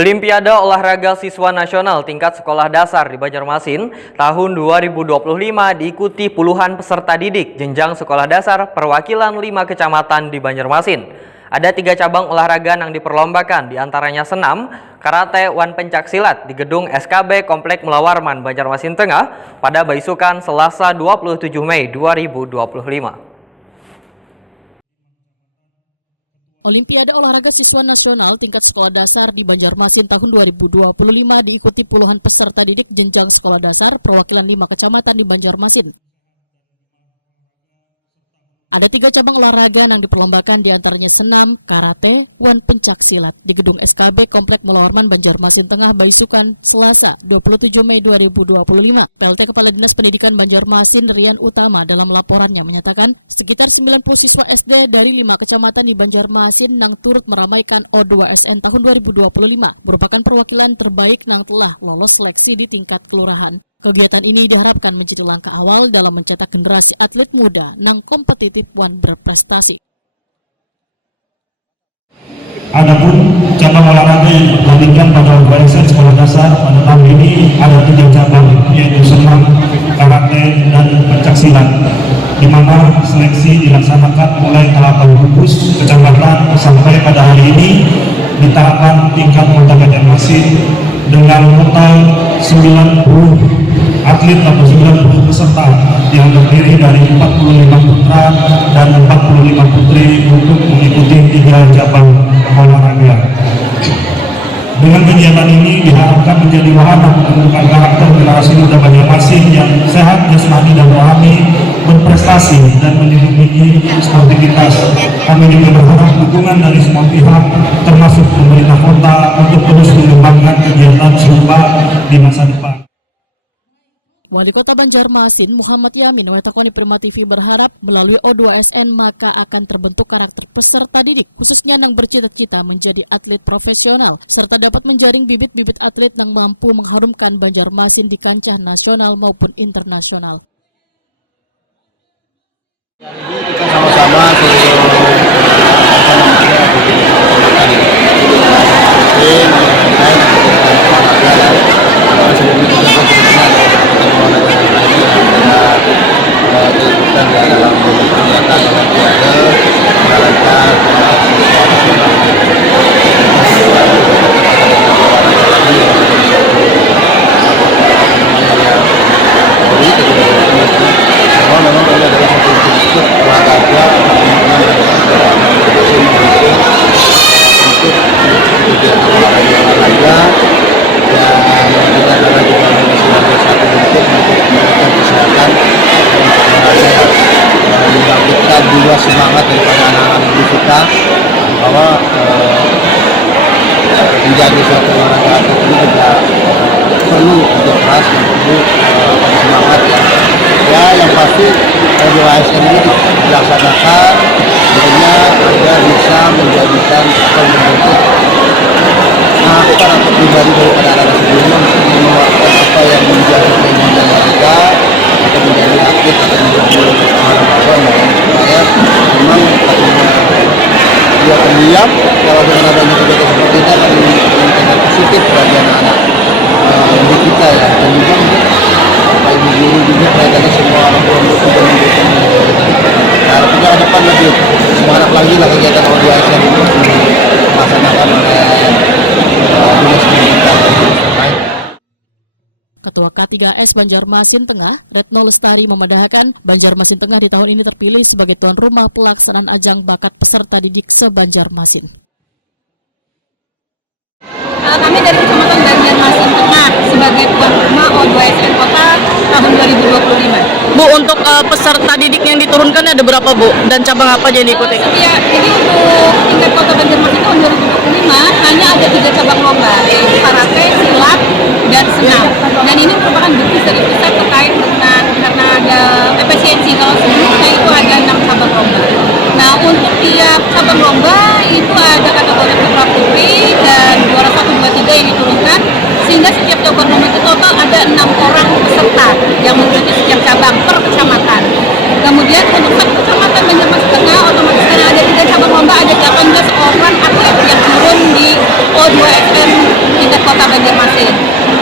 Olimpiade Olahraga Siswa Nasional tingkat sekolah dasar di Banjarmasin tahun 2025 diikuti puluhan peserta didik jenjang sekolah dasar perwakilan 5 kecamatan di Banjarmasin. Ada 3 cabang olahraga yang diperlombakan, diantaranya senam, karate, wan pencaksilat di gedung SKB Komplek Mulawarman, Banjarmasin Tengah pada Baisukan Selasa 27 Mei 2025. Olimpiade Olahraga Siswa Nasional tingkat sekolah dasar di Banjarmasin tahun 2025 diikuti puluhan peserta didik jenjang sekolah dasar perwakilan 5 kecamatan di Banjarmasin. Ada 3 cabang olahraga yang diperlombakan, diantaranya senam, karate, wan pencaksilat di gedung SKB Komplek Mulawarman, Banjarmasin Tengah, Baisukan, Selasa 27 Mei 2025. PLT Kepala Dinas Pendidikan Banjarmasin Rian Utama dalam laporannya menyatakan sekitar 90 siswa SD dari 5 kecamatan di Banjarmasin yang turut meramaikan O2SN tahun 2025 merupakan perwakilan terbaik yang telah lolos seleksi di tingkat kelurahan. Kegiatan ini diharapkan menjadi langkah awal dalam mencetak generasi atlet muda yang kompetitif dan berprestasi. Adapun cabang olahraga yang dipertandingkan pada O2SN sekolah dasar pada tahun ini ada 3 cabang, yaitu senam, karate, dan pencaksilat, di mana seleksi dilaksanakan mulai tahap gugus kecamatan sampai pada hari ini di tahapan tingkat kota Banjarmasin dengan total 90 atlet atau 90 peserta yang terdiri dari 45 putra dan 45 putri untuk mengikuti 3 cabang olahraga. Dengan kegiatan ini diharapkan menjadi wahana pembentukan karakter generasi muda Banjarmasin yang sehat jasmani dan rohani, berprestasi dan melindungi sportivitas. Kami juga berharap dukungan dari semua pihak termasuk pemerintah kota untuk terus mengembangkan kegiatan serupa di masa depan. Wali Kota Banjarmasin Muhammad Yamin Wetakoni Prima TV berharap melalui O2SN maka akan terbentuk karakter peserta didik khususnya yang bercita-cita menjadi atlet profesional serta dapat menjaring bibit-bibit atlet yang mampu mengharumkan Banjarmasin di kancah nasional maupun internasional. Kita sama-sama juga semangat daripada anak-anak didik kita bahwa menjadi suatu olahraga atlet ini juga perlu kerja keras dan perlu semangat ya yang pasti O2SN ini dilaksanakan tentunya agar bisa menjadikan atau membentuk karakter atau pribadi daripada anak-anak sebelumnya untuk mengeluarkan apa yang menjadi keinginan mereka atau menjadi atlet atau menjadi olahragawan supaya memang dia pendiam kalau dengan adanya kegiatan seperti ini akan menjadi positif bagi anak-anak didik kita ya, dan juga Bapak Ibu guru juga kelihatannya semua orang tua murid juga mendukung. Nah, kita hadapan lebih semangat lagi lah kegiatan O2SN ini dilaksanakan oleh Dinas Pendidikan. Ketua K3S Banjarmasin Tengah, Retno Lestari memandahkan Banjarmasin Tengah di tahun ini terpilih sebagai tuan rumah pelaksanaan ajang bakat peserta didik se-Banjarmasin. Kami dari Kecamatan Banjarmasin Tengah sebagai tuan rumah O2SN Kota tahun 2025. Bu, untuk peserta didik yang diturunkan ada berapa, Bu? Dan cabang apa aja yang diikuti? Ya, jadi untuk tingkat Kota Banjarmasin tahun 2025 hanya ada 3 cabang lomba, yaitu karate, silat, dan senam. Dan ini merupakan bukti dari kita terkait dengan karena ada efisiensi. Kalau sebelumnya itu ada 6 cabang lomba. Nah, untuk tiap cabang lomba itu ada kategori putra putri dan juara 1, 2, 3 yang diturunkan, sehingga setiap cabang lomba itu total ada 6 orang peserta yang mengikuti setiap cabang per kecamatan. Kemudian untuk satu kecamatan Banjarmasin Tengah otomatis karena ada 3 cabang lomba ada 18 orang atlet yang turun di O2SN Kota Banjarmasin.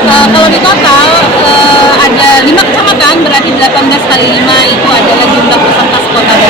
Kalau di total ada 5 kecamatan, berarti 18 kali 5 itu adalah jumlah peserta Kota Banjarmasin.